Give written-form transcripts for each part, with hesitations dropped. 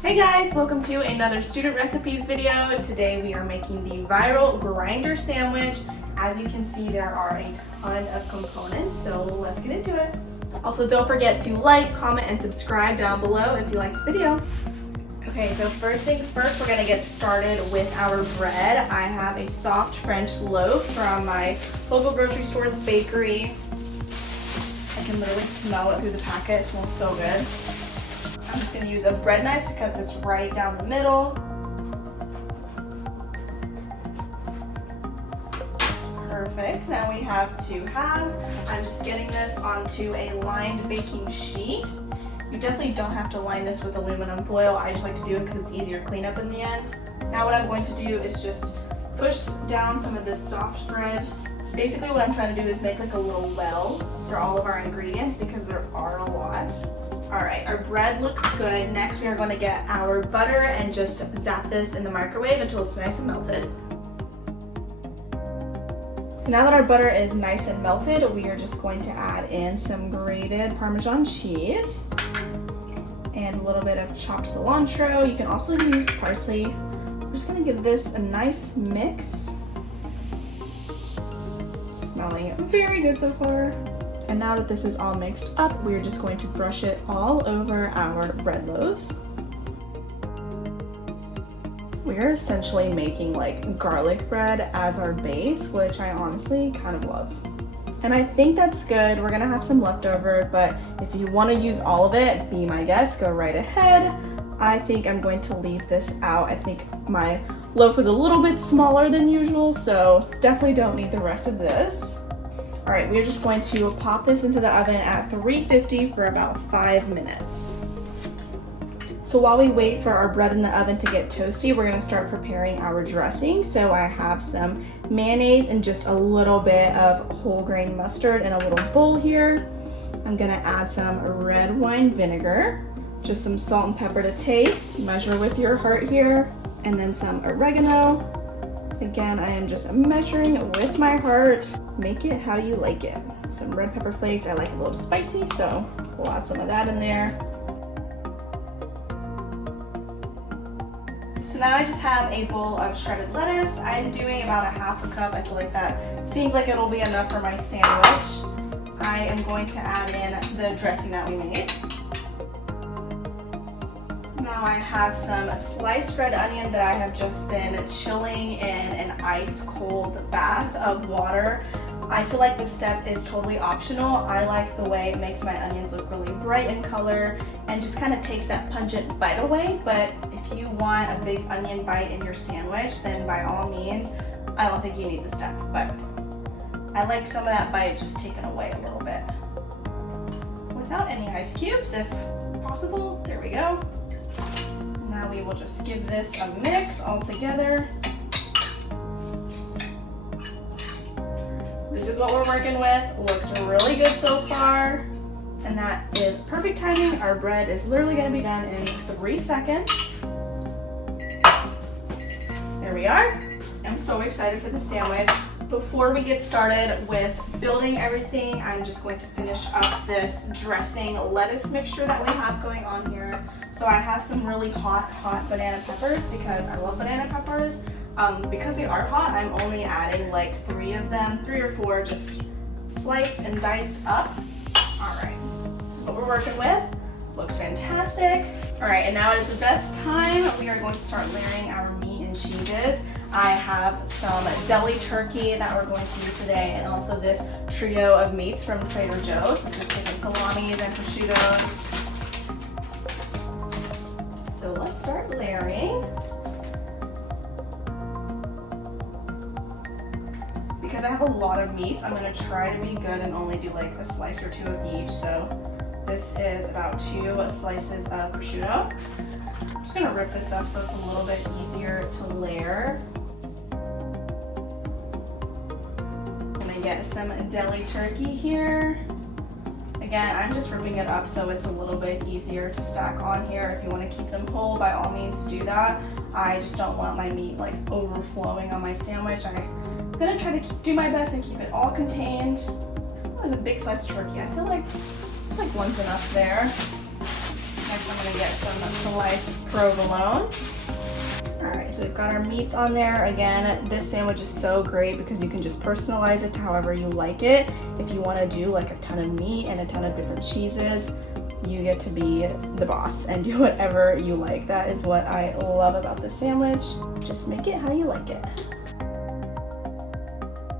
Hey guys, welcome to another student recipes video. Today we are making the viral grinder sandwich. As you can see, there are a ton of components, so let's get into it. Also, don't forget to like, comment, and subscribe down below if you like this video. Okay, so first things first, we're gonna get started with our bread. I have a soft French loaf from my local grocery store's bakery. I can literally smell it through the packet, it smells so good. I'm just gonna use a bread knife to cut this right down the middle. Perfect, now we have 2 halves. I'm just getting this onto a lined baking sheet. You definitely don't have to line this with aluminum foil. I just like to do it because it's easier to clean up in the end. Now what I'm going to do is just push down some of this soft bread. Basically what I'm trying to do is make like a little well for all of our ingredients because there are a lot. All right, our bread looks good. Next we are going to get our butter and just zap this in the microwave until it's nice and melted. So now that our butter is nice and melted, we are just going to add in some grated Parmesan cheese and a little bit of chopped cilantro. You can also use parsley. I'm just gonna give this a nice mix. Smelling very good so far. And now that this is all mixed up, we're just going to brush it all over our bread loaves. We're essentially making like garlic bread as our base, which I honestly kind of love. And I think that's good. We're gonna have some leftover, but if you wanna use all of it, be my guest, go right ahead. I think I'm going to leave this out. I think my loaf was a little bit smaller than usual, so definitely don't need the rest of this. All right, we're just going to pop this into the oven at 350 for about 5 minutes. So while we wait for our bread in the oven to get toasty, we're gonna start preparing our dressing. So I have some mayonnaise and just a little bit of whole grain mustard in a little bowl here. I'm gonna add some red wine vinegar, just some salt and pepper to taste, measure with your heart here, and then some oregano. Again, I am just measuring with my heart. Make it how you like it. Some red pepper flakes, I like it a little spicy, so we'll add some of that in there. So now I just have a bowl of shredded lettuce. I'm doing about a half a cup. I feel like that seems like it'll be enough for my sandwich. I am going to add in the dressing that we made. Now I have some sliced red onion that I have just been chilling in an ice cold bath of water. I feel like this step is totally optional. I like the way it makes my onions look really bright in color and just kind of takes that pungent bite away. But if you want a big onion bite in your sandwich, then by all means, I don't think you need the step. But I like some of that bite just taken away a little bit. Without any ice cubes, if possible. There we go. Now we will just give this a mix all together. This is what we're working with. Looks really good so far. And that is perfect timing. Our bread is literally gonna be done in 3 seconds. There we are. I'm so excited for the sandwich. Before we get started with building everything, I'm just going to finish up this dressing lettuce mixture that we have going on here. So I have some really hot banana peppers because I love banana peppers. Because they are hot, I'm only adding like 3 of them, 3 or 4, just sliced and diced up. All right, this is what we're working with. Looks fantastic. All right, and now is the best time. We are going to start layering our meat and cheeses. I have some deli turkey that we're going to use today, and also this trio of meats from Trader Joe's, which is chicken salamis and prosciutto. So let's start layering. Because I have a lot of meats, I'm gonna try to be good and only do like a slice or 2 of each. So this is about 2 slices of prosciutto. I'm just gonna rip this up so it's a little bit easier to layer. Get some deli turkey here. Again, I'm just ripping it up so it's a little bit easier to stack on here. If you want to keep them whole, by all means do that. I just don't want my meat like overflowing on my sandwich. I'm gonna try to do my best and keep it all contained. That was a big slice of turkey. I feel like one's enough there. Next, I'm gonna get some sliced provolone. All right, so we've got our meats on there. Again, this sandwich is so great because you can just personalize it to however you like it. If you wanna do like a ton of meat and a ton of different cheeses, you get to be the boss and do whatever you like. That is what I love about this sandwich. Just make it how you like it.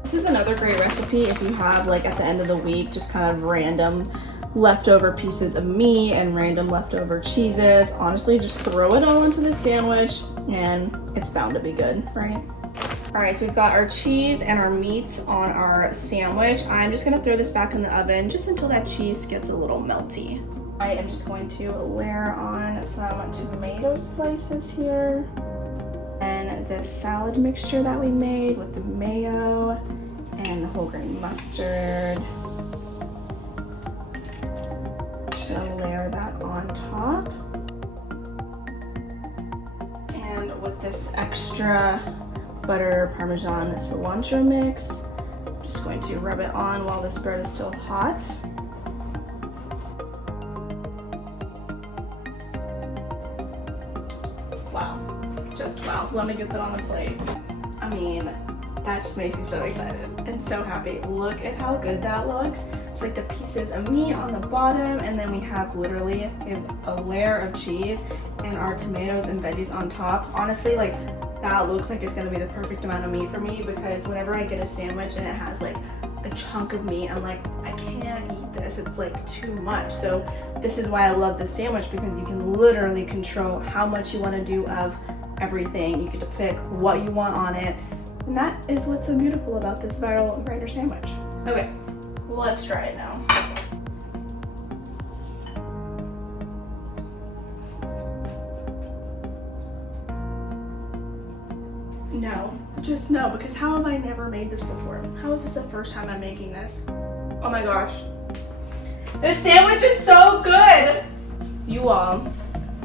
This is another great recipe if you have, like, at the end of the week, just kind of random leftover pieces of meat and random leftover cheeses. Honestly, just throw it all into the sandwich and it's bound to be good, right? All right, so we've got our cheese and our meats on our sandwich. I'm just gonna throw this back in the oven just until that cheese gets a little melty. I am just going to layer on some tomato slices here and this salad mixture that we made with the mayo and the whole grain mustard. Gonna layer that on top. And with this extra butter parmesan cilantro mix, I'm just going to rub it on while this bread is still hot. Wow, just wow. Let me get that on the plate. I mean, that just makes me so excited and so happy. Look at how good that looks. It's like the pieces of meat on the bottom, and then we have literally a layer of cheese and our tomatoes and veggies on top. Honestly, like, that looks like it's gonna be the perfect amount of meat for me, because whenever I get a sandwich and it has like a chunk of meat, I'm like, I can't eat this. It's like too much. So this is why I love this sandwich, because you can literally control how much you want to do of everything. You get to pick what you want on it. And that is what's so beautiful about this viral grinder sandwich. Okay, let's try it now. No, just no, because how have I never made this before? How is this the first time I'm making this? Oh my gosh. This sandwich is so good! You all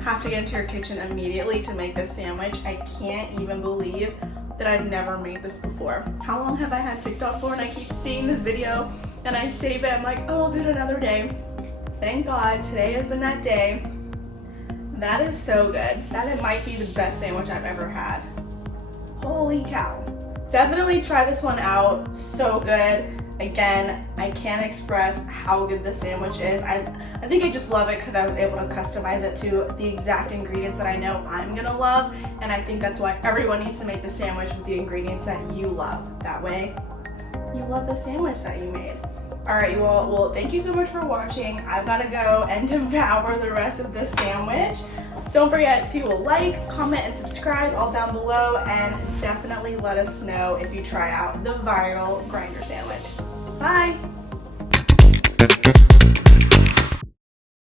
have to get into your kitchen immediately to make this sandwich. I can't even believe that I've never made this before. How long have I had TikTok for? And I keep seeing this video and I save it. I'm like, oh, I'll do it another day. Thank God, today has been that day. That is so good. That it might be the best sandwich I've ever had. Holy cow. Definitely try this one out. So good. Again, I can't express how good this sandwich is. I think I just love it because I was able to customize it to the exact ingredients that I know I'm gonna love, and I think that's why everyone needs to make the sandwich with the ingredients that you love. That way, you love the sandwich that you made. All right, you all, well, thank you so much for watching. I've gotta go and devour the rest of this sandwich. Don't forget to like, comment, and subscribe all down below, and definitely let us know if you try out the viral grinder sandwich. Bye!